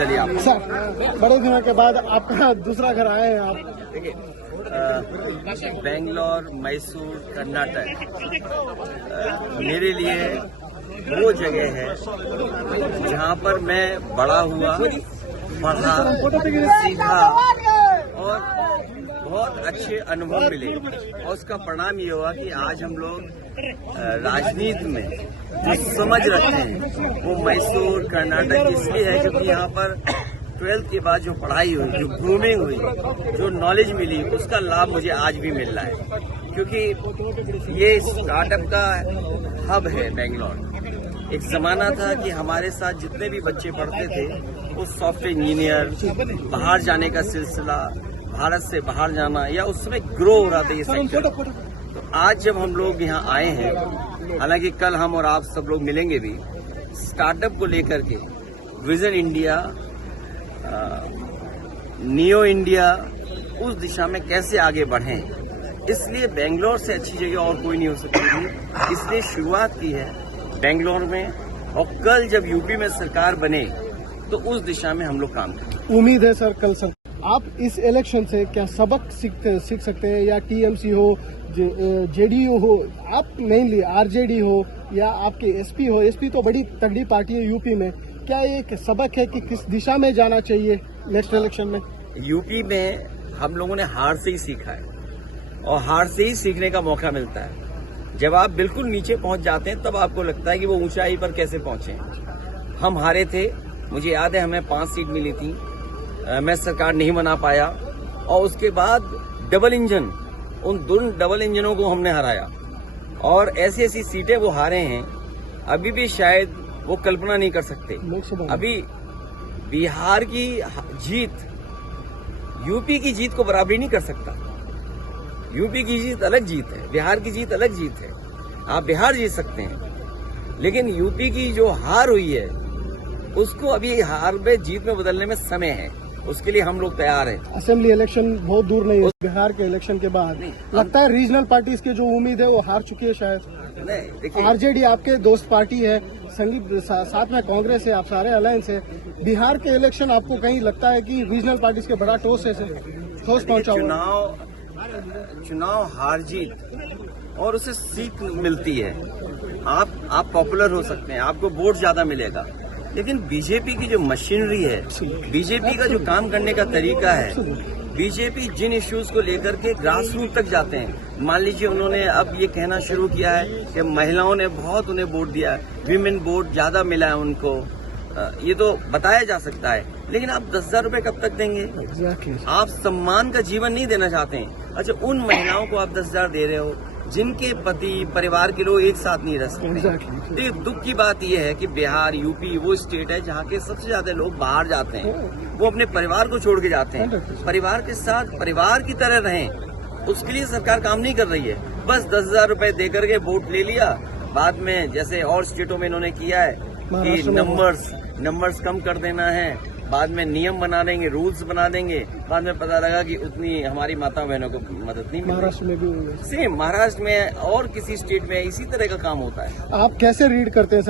चलिए आप सर, बड़े दिनों के बाद आपका दूसरा घर आए हैं आप। देखिए, बेंगलोर, मैसूर, कर्नाटक मेरे लिए वो जगह है जहाँ पर मैं बड़ा हुआ, पढ़ा, सीखा और बहुत अच्छे अनुभव मिले। और उसका परिणाम ये हुआ कि आज हम लोग राजनीति में जो समझ रखते हैं वो मैसूर, कर्नाटक इसलिए है क्योंकि यहाँ पर 12th के बाद जो पढ़ाई हुई, जो ग्रूमिंग हुई, जो नॉलेज मिली, उसका लाभ मुझे आज भी मिल रहा है। क्योंकि ये स्टार्टअप का हब है बेंगलोर। एक जमाना था कि हमारे साथ जितने भी बच्चे पढ़ते थे वो सॉफ्टवेयर इंजीनियर, बाहर जाने का सिलसिला, भारत से बाहर जाना, या उस समय ग्रो हो रहा था ये सेक्टर। तो आज जब हम लोग यहाँ आए हैं, हालांकि कल हम और आप सब लोग मिलेंगे भी, स्टार्टअप को लेकर के विजन इंडिया, नियो इंडिया, उस दिशा में कैसे आगे बढ़ें, इसलिए बेंगलोर से अच्छी जगह और कोई नहीं हो सकती। इसलिए शुरुआत की है बेंगलोर में, और कल जब यूपी में सरकार बने तो उस दिशा में हम लोग काम करें। उम्मीद है सर कल सर आप इस इलेक्शन से क्या सबक सीख सकते हैं, या टीएमसी हो, जेडीयू हो, आप मेनली आरजेडी हो, या आपके एसपी हो। एसपी तो बड़ी तगड़ी पार्टी है यूपी में। क्या एक सबक है कि किस दिशा में जाना चाहिए नेक्स्ट इलेक्शन में? यूपी में हम लोगों ने हार से ही सीखा है, और हार से ही सीखने का मौका मिलता है। जब आप बिल्कुल नीचे पहुंच जाते हैं तब आपको लगता है कि वो ऊंचाई पर कैसे पहुंचे। हम हारे थे, मुझे याद है हमें 5 सीट मिली थी, मैं सरकार नहीं बना पाया, और उसके बाद डबल इंजन, उन दोनों डबल इंजनों को हमने हराया, और ऐसी ऐसी सीटें वो हारे हैं अभी भी शायद वो कल्पना नहीं कर सकते। अभी बिहार की जीत यूपी की जीत को बराबरी नहीं कर सकता। यूपी की जीत अलग जीत है, बिहार की जीत अलग जीत है। आप बिहार जीत सकते हैं, लेकिन यूपी की जो हार हुई है उसको अभी हार में जीत में बदलने में समय है। उसके लिए हम लोग तैयार हैं। असेंबली इलेक्शन बहुत दूर नहीं है। बिहार के इलेक्शन के बाद लगता है रीजनल पार्टीज की जो उम्मीद है वो हार चुकी है शायद। नहीं, देखिए, आरजेडी आपके दोस्त पार्टी है, संगीत साथ में कांग्रेस है, आप सारे अलायंस है। बिहार के इलेक्शन आपको कहीं लगता है कि रीजनल पार्टीज के बड़ा ठोस पहुंचा हुआ? चुनाव हार जीत और उसे सीख मिलती है। आप पॉपुलर हो सकते हैं, आपको वोट ज्यादा मिलेगा, लेकिन बीजेपी की जो मशीनरी है, बीजेपी का जो काम करने का तरीका है, बीजेपी जिन इश्यूज को लेकर के ग्रास रूट तक जाते हैं। मान लीजिए उन्होंने अब ये कहना शुरू किया है कि महिलाओं ने बहुत उन्हें वोट दिया है, विमेन वोट ज्यादा मिला है उनको, ये तो बताया जा सकता है, लेकिन आप 10,000 रुपए कब तक देंगे? आप सम्मान का जीवन नहीं देना चाहते हैं। अच्छा, उन महिलाओं को आप 10,000 दे रहे हो जिनके पति, परिवार के लोग एक साथ नहीं रह सकते। तो दुख की बात यह है कि बिहार, यूपी वो स्टेट है जहाँ के सबसे ज्यादा लोग बाहर जाते हैं, वो अपने परिवार को छोड़ के जाते हैं। परिवार के साथ परिवार की तरह रहें, उसके लिए सरकार काम नहीं कर रही है। बस 10,000 रुपए दे करके वोट ले लिया, बाद में जैसे और स्टेटों में इन्होंने किया है कि नंबर्स कम कर देना है, बाद में नियम बना देंगे, रूल्स बना देंगे, बाद में पता लगा कि उतनी हमारी माता बहनों को मदद नहीं मिली। महाराष्ट्र में भी सेम महाराष्ट्र में और किसी स्टेट में इसी तरह का काम होता है। आप कैसे रीड करते हैं सर?